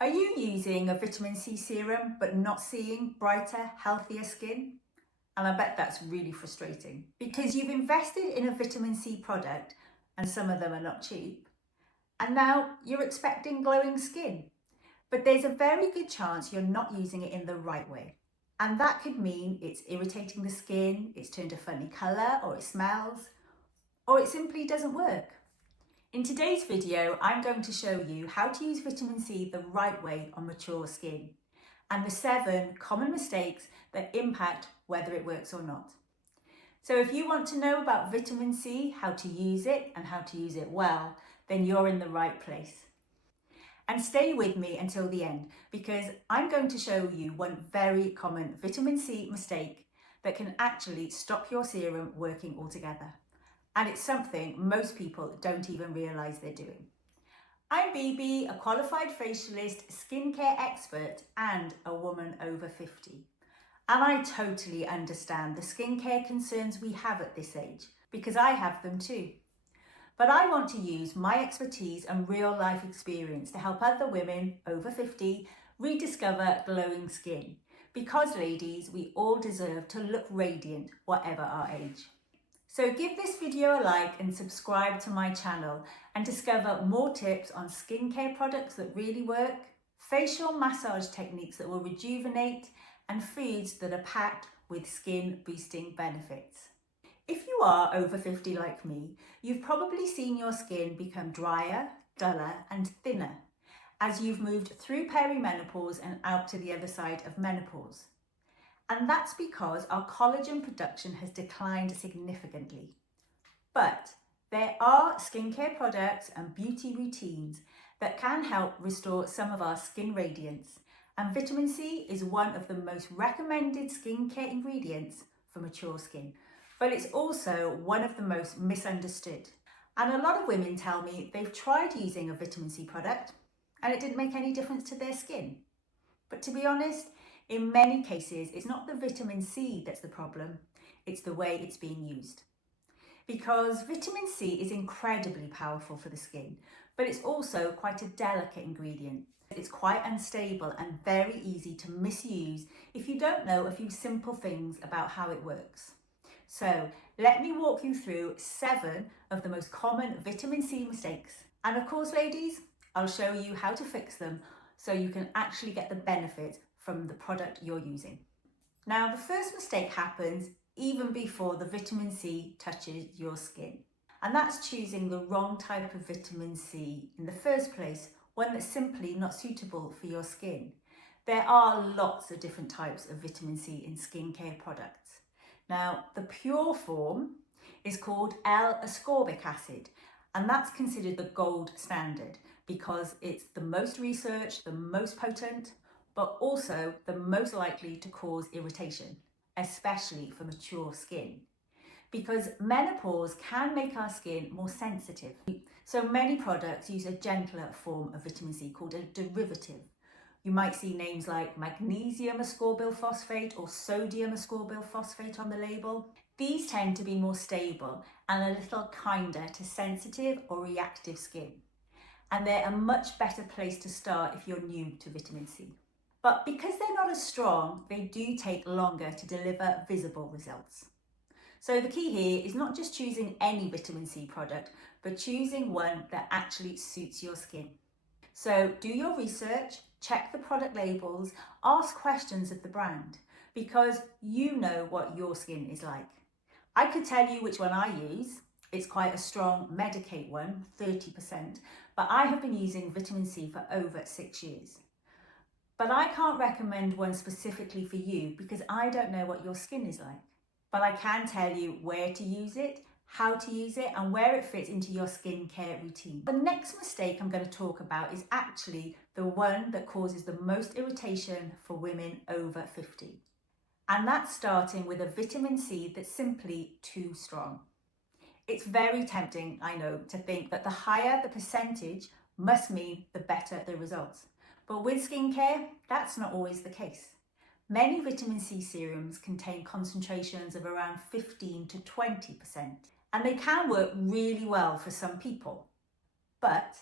Are you using a vitamin C serum but not seeing brighter, healthier skin? And I bet that's really frustrating because you've invested in a vitamin C product and some of them are not cheap. And now you're expecting glowing skin. But there's a very good chance you're not using it in the right way. And that could mean it's irritating the skin, it's turned a funny colour, or it smells, or it simply doesn't work. In today's video, I'm going to show you how to use vitamin C the right way on mature skin and the 7 common mistakes that impact whether it works or not. So if you want to know about vitamin C, how to use it and how to use it well, then you're in the right place. And stay with me until the end because I'm going to show you one very common vitamin C mistake that can actually stop your serum working altogether. And it's something most people don't even realise they're doing. I'm Bibi, a qualified facialist, skincare expert and a woman over 50. And I totally understand the skincare concerns we have at this age because I have them too. But I want to use my expertise and real life experience to help other women over 50 rediscover glowing skin. Because ladies, we all deserve to look radiant whatever our age. So give this video a like and subscribe to my channel and discover more tips on skincare products that really work, facial massage techniques that will rejuvenate, and foods that are packed with skin boosting benefits. If you are over 50 like me, you've probably seen your skin become drier, duller and thinner as you've moved through perimenopause and out to the other side of menopause. And that's because our collagen production has declined significantly. But there are skincare products and beauty routines that can help restore some of our skin radiance. And vitamin C is one of the most recommended skincare ingredients for mature skin. But it's also one of the most misunderstood. And a lot of women tell me they've tried using a vitamin C product and it didn't make any difference to their skin. But to be honest, in many cases, it's not the vitamin C that's the problem, it's the way it's being used. Because vitamin C is incredibly powerful for the skin, but it's also quite a delicate ingredient. It's quite unstable and very easy to misuse if you don't know a few simple things about how it works. So let me walk you through 7 of the most common vitamin C mistakes. And of course, ladies, I'll show you how to fix them so you can actually get the benefit from the product you're using. Now, the first mistake happens even before the vitamin C touches your skin. And that's choosing the wrong type of vitamin C in the first place, one that's simply not suitable for your skin. There are lots of different types of vitamin C in skincare products. Now, the pure form is called L-ascorbic acid, and that's considered the gold standard because it's the most researched, the most potent, but also the most likely to cause irritation, especially for mature skin. Because menopause can make our skin more sensitive. So many products use a gentler form of vitamin C called a derivative. You might see names like magnesium ascorbyl phosphate or sodium ascorbyl phosphate on the label. These tend to be more stable and a little kinder to sensitive or reactive skin. And they're a much better place to start if you're new to vitamin C. But because they're not as strong, they do take longer to deliver visible results. So the key here is not just choosing any vitamin C product, but choosing one that actually suits your skin. So do your research, check the product labels, ask questions of the brand, because you know what your skin is like. I could tell you which one I use. It's quite a strong Medicate one, 30%, but I have been using vitamin C for over 6 years. But I can't recommend one specifically for you because I don't know what your skin is like. But I can tell you where to use it, how to use it, and where it fits into your skincare routine. The next mistake I'm going to talk about is actually the one that causes the most irritation for women over 50. And that's starting with a vitamin C that's simply too strong. It's very tempting, I know, to think that the higher the percentage must mean the better the results. But with skincare, that's not always the case. Many vitamin C serums contain concentrations of around 15 to 20%, and they can work really well for some people. But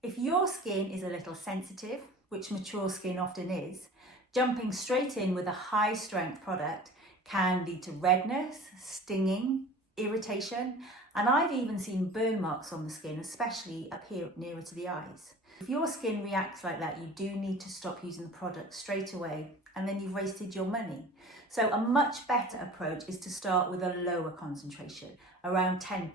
if your skin is a little sensitive which mature skin often is, jumping straight in with a high strength product can lead to redness, stinging, irritation, and I've even seen burn marks on the skin, especially up here nearer to the eyes. If your skin reacts like that, you do need to stop using the product straight away, and then you've wasted your money. So a much better approach is to start with a lower concentration, around 10%.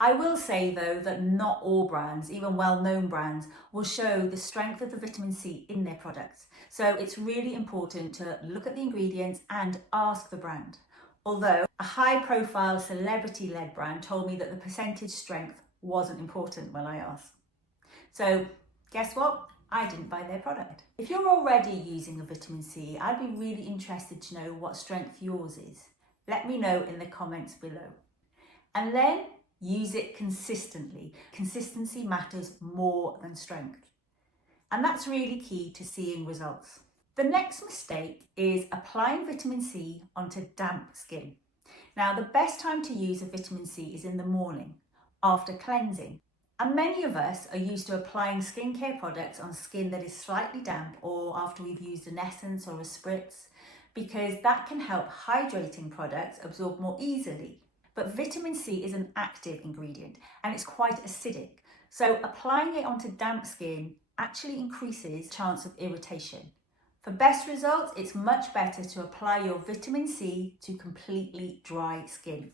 I will say though that not all brands, even well-known brands, will show the strength of the vitamin C in their products. So it's really important to look at the ingredients and ask the brand. Although a high-profile celebrity-led brand told me that the percentage strength wasn't important when I asked. So guess what? I didn't buy their product. If you're already using a vitamin C, I'd be really interested to know what strength yours is. Let me know in the comments below. And then use it consistently. Consistency matters more than strength. And that's really key to seeing results. The next mistake is applying vitamin C onto damp skin. Now, the best time to use a vitamin C is in the morning, after cleansing. And many of us are used to applying skincare products on skin that is slightly damp or after we've used an essence or a spritz, because that can help hydrating products absorb more easily. But vitamin C is an active ingredient and it's quite acidic. So applying it onto damp skin actually increases the chance of irritation. For best results, it's much better to apply your vitamin C to completely dry skin.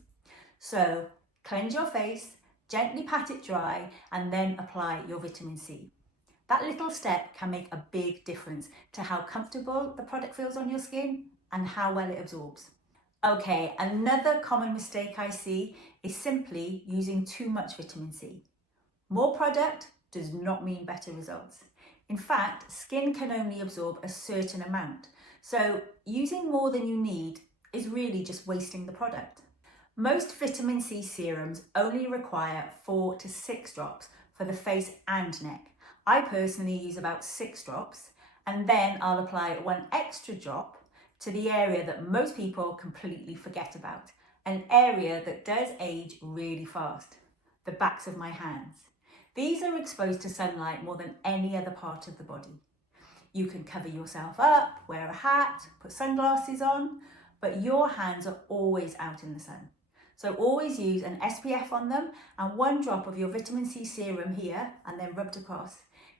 So cleanse your face, gently pat it dry, and then apply your vitamin C. That little step can make a big difference to how comfortable the product feels on your skin and how well it absorbs. Okay, another common mistake I see is simply using too much vitamin C. More product does not mean better results. In fact, skin can only absorb a certain amount, so using more than you need is really just wasting the product. Most vitamin C serums only require 4 to 6 drops for the face and neck. I personally use about 6 drops, and then I'll apply 1 extra drop to the area that most people completely forget about, an area that does age really fast, the backs of my hands. These are exposed to sunlight more than any other part of the body. You can cover yourself up, wear a hat, put sunglasses on, but your hands are always out in the sun. So always use an SPF on them, and 1 drop of your vitamin C serum here and then rubbed across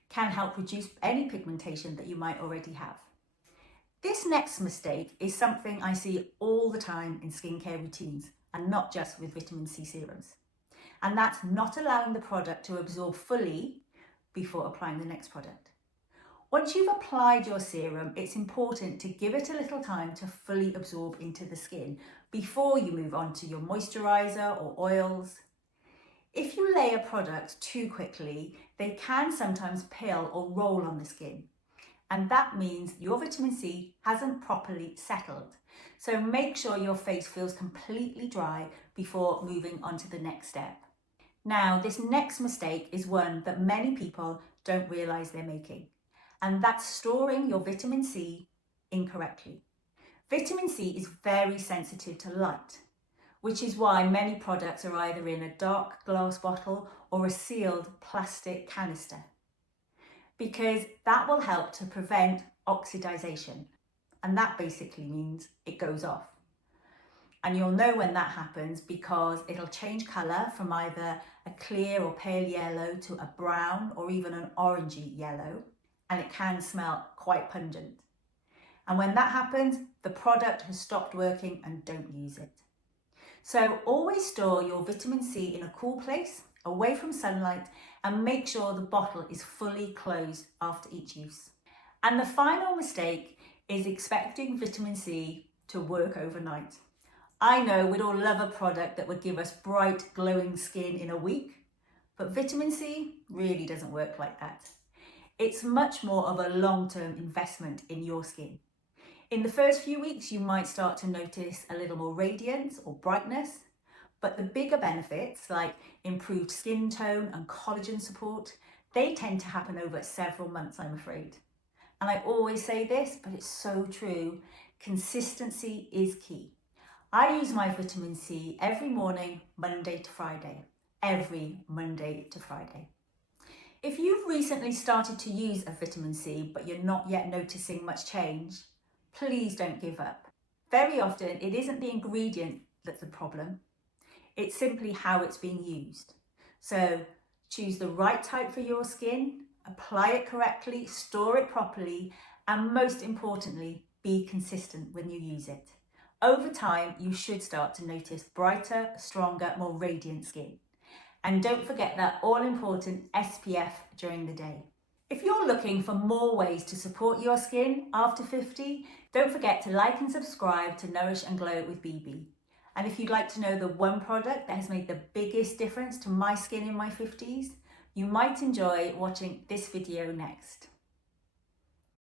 can help reduce any pigmentation that you might already have. This next mistake is something I see all the time in skincare routines, and not just with vitamin C serums. And that's not allowing the product to absorb fully before applying the next product. Once you've applied your serum, it's important to give it a little time to fully absorb into the skin before you move on to your moisturiser or oils. If you lay a product too quickly, they can sometimes pill or roll on the skin. And that means your vitamin C hasn't properly settled. So make sure your face feels completely dry before moving on to the next step. Now, this next mistake is one that many people don't realise they're making, and that's storing your vitamin C incorrectly. Vitamin C is very sensitive to light, which is why many products are either in a dark glass bottle or a sealed plastic canister, because that will help to prevent oxidization, and that basically means it goes off. And you'll know when that happens because it'll change colour from either a clear or pale yellow to a brown or even an orangey yellow, and it can smell quite pungent. And when that happens, the product has stopped working and don't use it. So always store your vitamin C in a cool place, away from sunlight, and make sure the bottle is fully closed after each use. And the final mistake is expecting vitamin C to work overnight. I know we'd all love a product that would give us bright, glowing skin in a week, but vitamin C really doesn't work like that. It's much more of a long-term investment in your skin. In the first few weeks, you might start to notice a little more radiance or brightness, but the bigger benefits like improved skin tone and collagen support, they tend to happen over several months, I'm afraid. And I always say this, but it's so true. Consistency is key. I use my vitamin C every morning, Monday to Friday. Every Monday to Friday. If you've recently started to use a vitamin C but you're not yet noticing much change, please don't give up. Very often it isn't the ingredient that's the problem, it's simply how it's being used. So choose the right type for your skin, apply it correctly, store it properly, and most importantly, be consistent when you use it. Over time, you should start to notice brighter, stronger, more radiant skin. And don't forget that all-important SPF during the day. If you're looking for more ways to support your skin after 50, don't forget to like and subscribe to Nourish and Glow with BB. And if you'd like to know the one product that has made the biggest difference to my skin in my 50s, you might enjoy watching this video next.